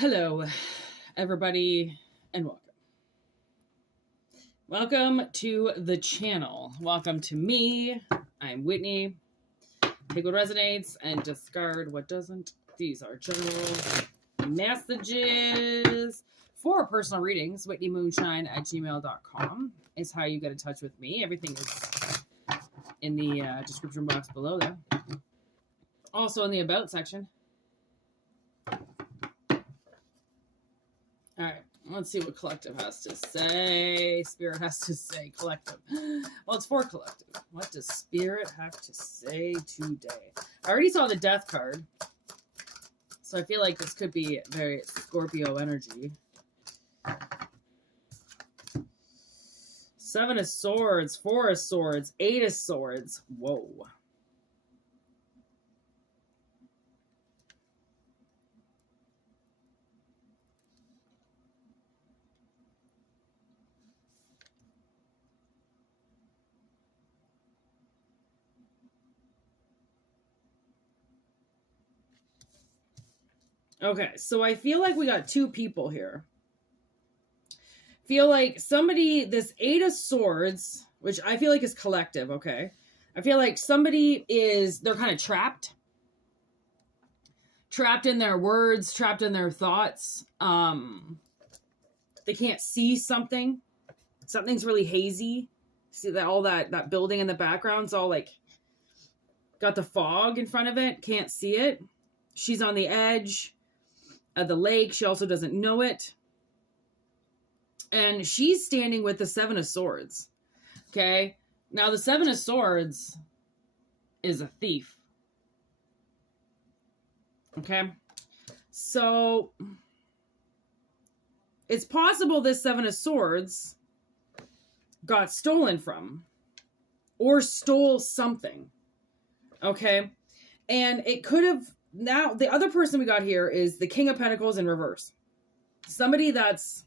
Hello, everybody, and welcome. Welcome to the channel. Welcome to me. I'm Whitney. Take what resonates and discard what doesn't. These are general messages for personal readings. Whitney Moonshine at gmail.com is how you get in touch with me. Everything is in the description box below there. Also in the about section. All right, let's see what collective has to say. Spirit has to say collective. Well, it's for collective. What does Spirit have to say today? I already saw the death card, so I feel like this could be very Scorpio energy. Seven of Swords, Four of Swords, Eight of Swords. Whoa. Okay, so I feel like we got two people here. Feel like somebody, this Eight of Swords, which I feel like is collective, okay? I feel like somebody they're kind of trapped. Trapped in their words, trapped in their thoughts. They can't see something. Something's really hazy. See that all that building in the background's all like, got the fog in front of it, can't see it. She's on the edge of the lake. She also doesn't know it. And she's standing with the Seven of Swords. Okay. Now the Seven of Swords is a thief. Okay. So it's possible this Seven of Swords got stolen from or stole something. Okay. And it could have. Now, the other person we got here is the King of Pentacles in reverse. Somebody that's,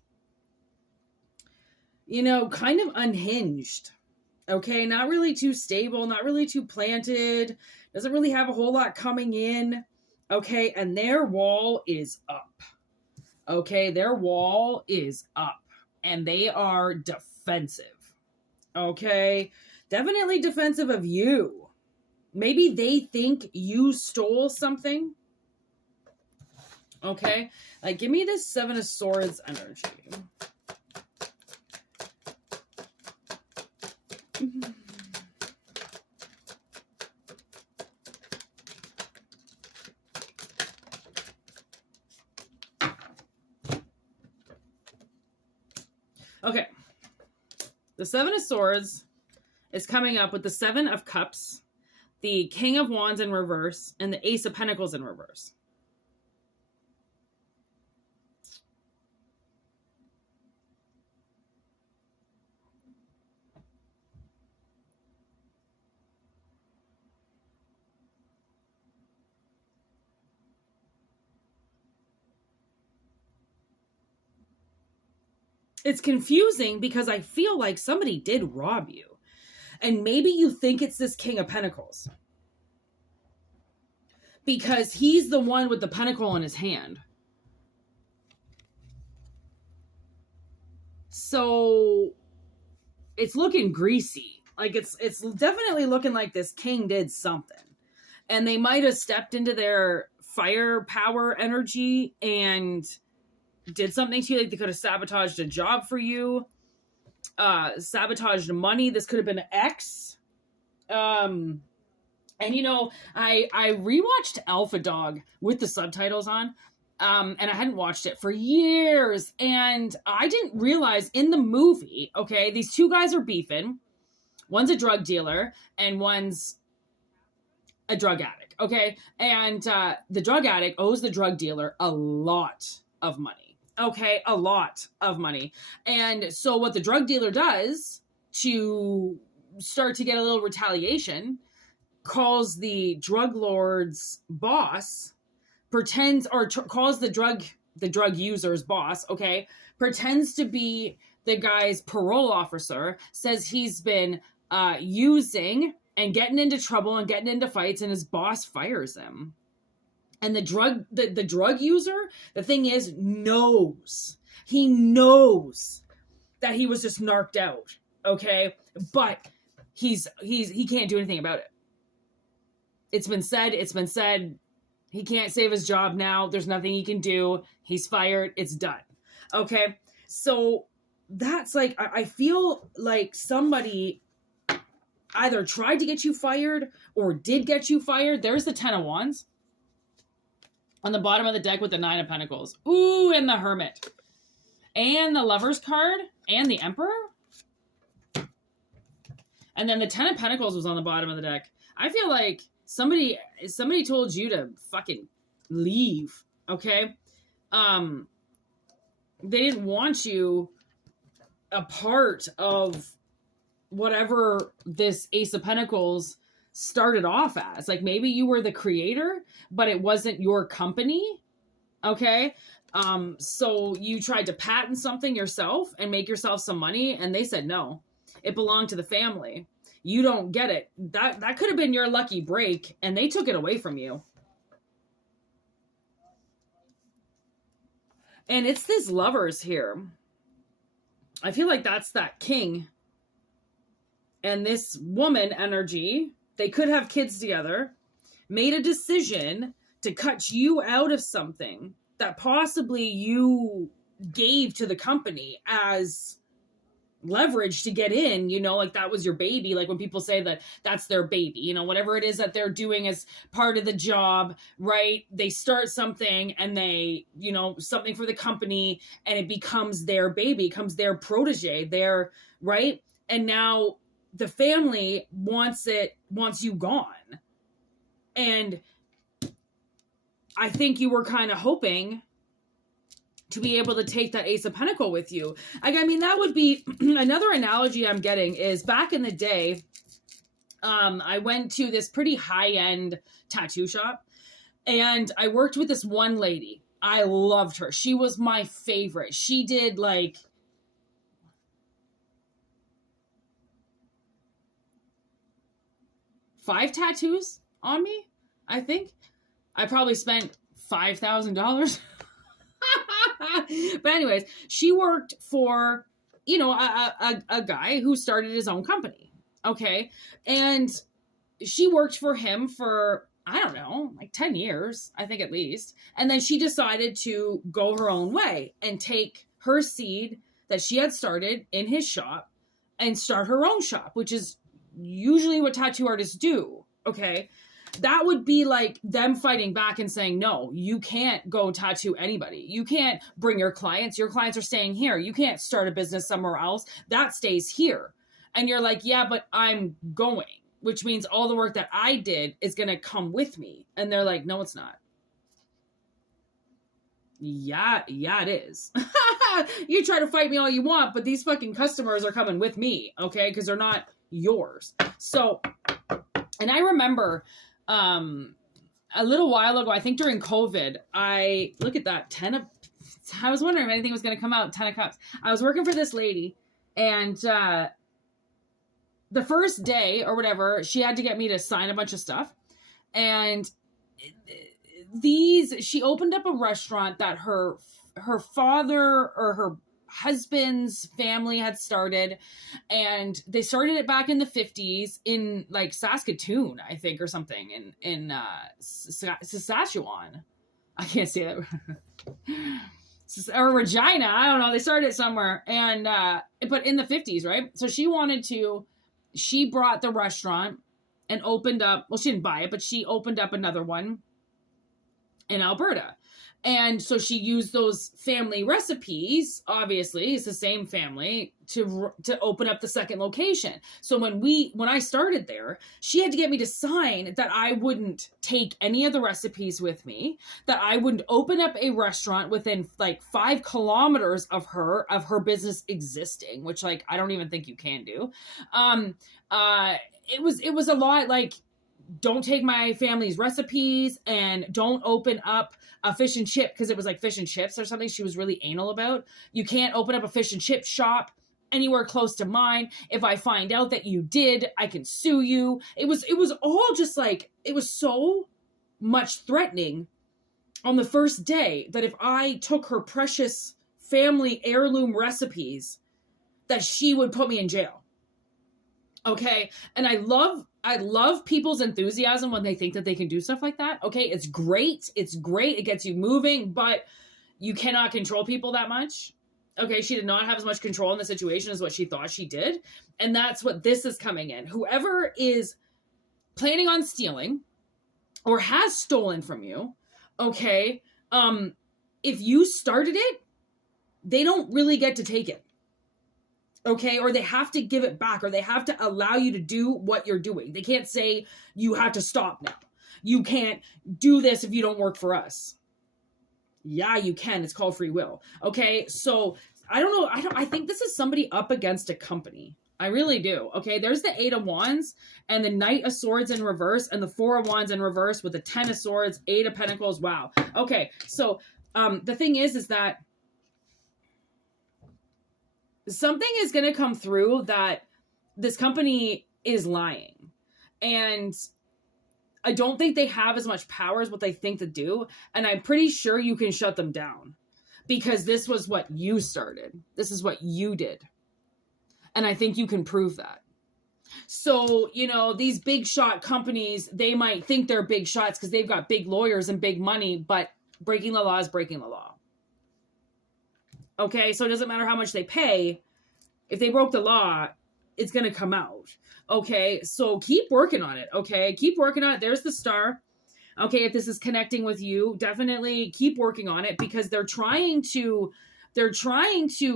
kind of unhinged. Okay, not really too stable, not really too planted, doesn't really have a whole lot coming in. Okay, and their wall is up. Okay, their wall is up. And they are defensive. Okay, definitely defensive of you. Maybe they think you stole something. Okay. Like, give me this Seven of Swords energy. Okay. The Seven of Swords is coming up with the Seven of Cups, the King of Wands in reverse, and the Ace of Pentacles in reverse. It's confusing because I feel like somebody did rob you. And maybe you think it's this King of Pentacles. Because he's the one with the pentacle in his hand. So it's looking greasy. Like it's definitely looking like this king did something. And they might have stepped into their firepower energy and did something to you. Like they could have sabotaged a job for you. Sabotaged money. This could have been an ex. And I rewatched Alpha Dog with the subtitles on. And I hadn't watched it for years. And I didn't realize in the movie, okay, these two guys are beefing. One's a drug dealer and one's a drug addict. Okay. And the drug addict owes the drug dealer a lot of money. Okay, a lot of money. And so what the drug dealer does to start to get a little retaliation, calls the drug lord's boss, pretends, or calls the drug user's boss, okay, pretends to be the guy's parole officer, says he's been using and getting into trouble and getting into fights, and his boss fires him. And the drug user, the thing is, he knows that he was just narked out. Okay. But he can't do anything about it. It's been said. He can't save his job now. There's nothing he can do. He's fired. It's done. Okay. So that's like, I feel like somebody either tried to get you fired or did get you fired. There's the 10 of Wands on the bottom of the deck with the 9 of Pentacles. Ooh, and the Hermit. And the Lover's card. And the Emperor. And then the 10 of Pentacles was on the bottom of the deck. I feel like somebody told you to fucking leave. Okay? They didn't want you a part of whatever this Ace of Pentacles started off as. Like, maybe you were the creator, but it wasn't your company. Okay. So you tried to patent something yourself and make yourself some money, and they said no. It belonged to the family. You don't get it. That could have been your lucky break, and they took it away from you. And it's this Lovers here. I feel like that's that king. And this woman energy, they could have kids together, made a decision to cut you out of something that possibly you gave to the company as leverage to get in, you know, like that was your baby. Like when people say that that's their baby, you know, whatever it is that they're doing as part of the job, right? They start something and they, you know, something for the company, and it becomes their baby, becomes their protege, their, right? And now the family wants you gone. And I think you were kind of hoping to be able to take that Ace of Pentacles with you. Like, I mean, that would be another analogy I'm getting is back in the day, I went to this pretty high-end tattoo shop, and I worked with this one lady. I loved her. She was my favorite. She did like 5 tattoos on me, I think. I probably spent $5,000. But anyways, she worked for, you know, a guy who started his own company. Okay. And she worked for him for, I don't know, like 10 years, I think at least. And then she decided to go her own way and take her seed that she had started in his shop and start her own shop, which is usually what tattoo artists do. Okay. That would be like them fighting back and saying, no, you can't go tattoo anybody. You can't bring your clients. Your clients are staying here. You can't start a business somewhere else. That stays here. And you're like, yeah, but I'm going, which means all the work that I did is going to come with me. And they're like, no, it's not. Yeah, it is. You try to fight me all you want, but these fucking customers are coming with me. Okay. Because they're not yours. So, and I remember, a little while ago, I think during COVID, look at that, I was wondering if anything was going to come out, 10 of Cups. I was working for this lady, and, the first day or whatever, she had to get me to sign a bunch of stuff. And she opened up a restaurant that her father or her husband's family had started, and they started it back in the 50s in like Saskatoon, I think, or something in Saskatchewan. I can't say that. Or Regina, I don't know. They started it somewhere, and but in the 50s, right? So she brought the restaurant and opened up. Well, she didn't buy it, but she opened up another one in Alberta. And so she used those family recipes, obviously, it's the same family, to open up the second location. So when I started there, she had to get me to sign that I wouldn't take any of the recipes with me, that I wouldn't open up a restaurant within like 5 kilometers of her business existing, which like I don't even think you can do. It was a lot like, don't take my family's recipes, and don't open up a fish and chip, because it was like fish and chips or something she was really anal about. You can't open up a fish and chip shop anywhere close to mine. If I find out that you did, I can sue you. It was all just like, it was so much threatening on the first day that if I took her precious family heirloom recipes, that she would put me in jail. Okay. And I love people's enthusiasm when they think that they can do stuff like that. Okay. It's great. It's great. It gets you moving, but you cannot control people that much. Okay. She did not have as much control in the situation as what she thought she did. And that's what this is coming in. Whoever is planning on stealing or has stolen from you, okay, if you started it, they don't really get to take it. Okay, or they have to give it back, or they have to allow you to do what you're doing. They can't say you have to stop now. You can't do this if you don't work for us. Yeah, you can. It's called free will. Okay, so I don't know. I think this is somebody up against a company. I really do. Okay, there's the 8 of Wands and the Knight of Swords in reverse and the 4 of Wands in reverse with the 10 of Swords, 8 of Pentacles. Wow. Okay, so the thing is that something is going to come through that this company is lying. And I don't think they have as much power as what they think to do. And I'm pretty sure you can shut them down because this was what you started. This is what you did. And I think you can prove that. So, you know, these big shot companies, they might think they're big shots because they've got big lawyers and big money, but breaking the law is breaking the law. Okay, so it doesn't matter how much they pay. If they broke the law, it's going to come out. Okay, so keep working on it. Okay, keep working on it. There's the star. Okay, if this is connecting with you, definitely keep working on it because they're trying to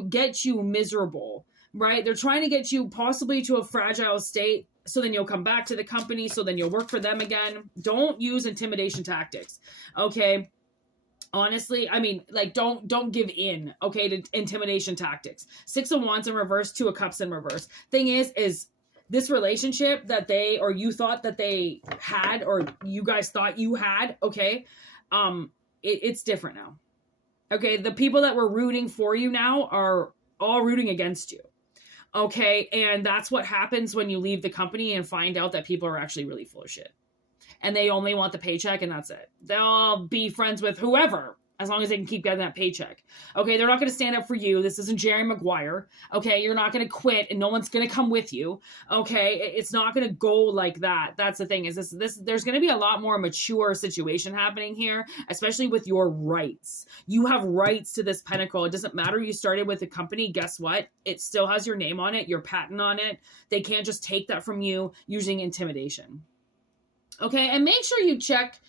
get you miserable, right? They're trying to get you possibly to a fragile state so then you'll come back to the company, so then you'll work for them again. Don't use intimidation tactics. Okay? Honestly, I mean, like, don't give in, okay, to intimidation tactics. 6 of Wands in reverse, 2 of Cups in reverse. Thing is this relationship that they, or you thought that they had, or you guys thought you had, okay, it's different now. Okay, the people that were rooting for you now are all rooting against you. Okay, and that's what happens when you leave the company and find out that people are actually really full of shit. And they only want the paycheck and that's it. They'll be friends with whoever as long as they can keep getting that paycheck. Okay, they're not going to stand up for you. This isn't Jerry Maguire. Okay, you're not going to quit and no one's going to come with you. Okay, it's not going to go like that. That's the thing is this there's going to be a lot more mature situation happening here, especially with your rights. You have rights to this pentacle. It doesn't matter you started with a company. Guess what? It still has your name on it, your patent on it. They can't just take that from you using intimidation. Okay, and make sure you check,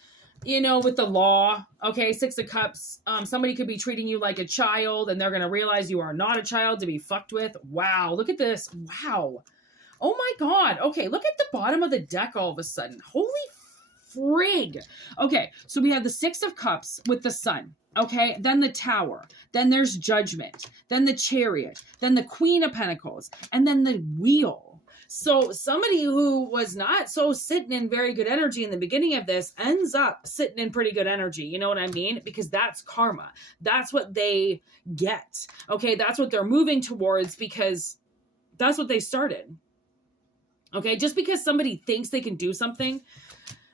you know, with the law. Okay, 6 of Cups. Somebody could be treating you like a child and they're going to realize you are not a child to be fucked with. Wow, look at this. Wow. Oh my God. Okay, look at the bottom of the deck all of a sudden. Holy frig. Okay, so we have the 6 of Cups with the Sun. Okay, then the Tower. Then there's Judgment. Then the Chariot. Then the Queen of Pentacles. And then the Wheel. So somebody who was not so sitting in very good energy in the beginning of this ends up sitting in pretty good energy. You know what I mean? Because that's karma. That's what they get. Okay, that's what they're moving towards because that's what they started. Okay, just because somebody thinks they can do something,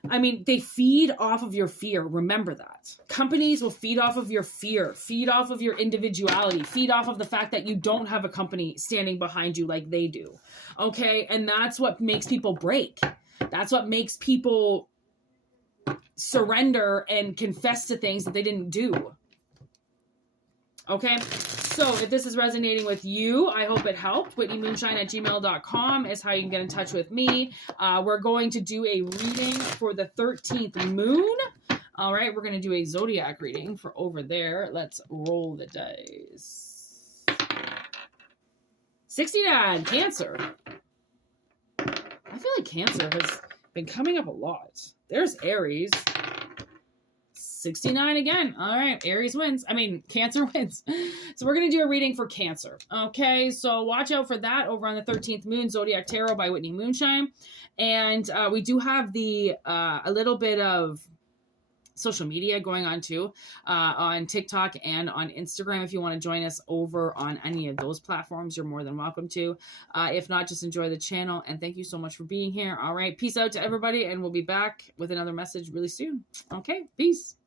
I mean, they feed off of your fear. Remember that. Companies will feed off of your fear, feed off of your individuality, feed off of the fact that you don't have a company standing behind you like they do. Okay. And that's what makes people break. That's what makes people surrender and confess to things that they didn't do. Okay. So if this is resonating with you, I hope it helped. WhitneyMoonshine@gmail.com is how you can get in touch with me. We're going to do a reading for the 13th moon. All right. We're going to do a zodiac reading for over there. Let's roll the dice. 69, Cancer. I feel like Cancer has been coming up a lot. There's Aries. 69 again. All right. Aries wins. I mean, Cancer wins. So we're going to do a reading for Cancer. Okay. So watch out for that over on the 13th moon, Zodiac Tarot by Whitney Moonshine. And we do have the a little bit of social media going on too, on TikTok and on Instagram. If you want to join us over on any of those platforms, you're more than welcome to. If not, just enjoy the channel. And thank you so much for being here. All right. Peace out to everybody. And we'll be back with another message really soon. Okay. Peace.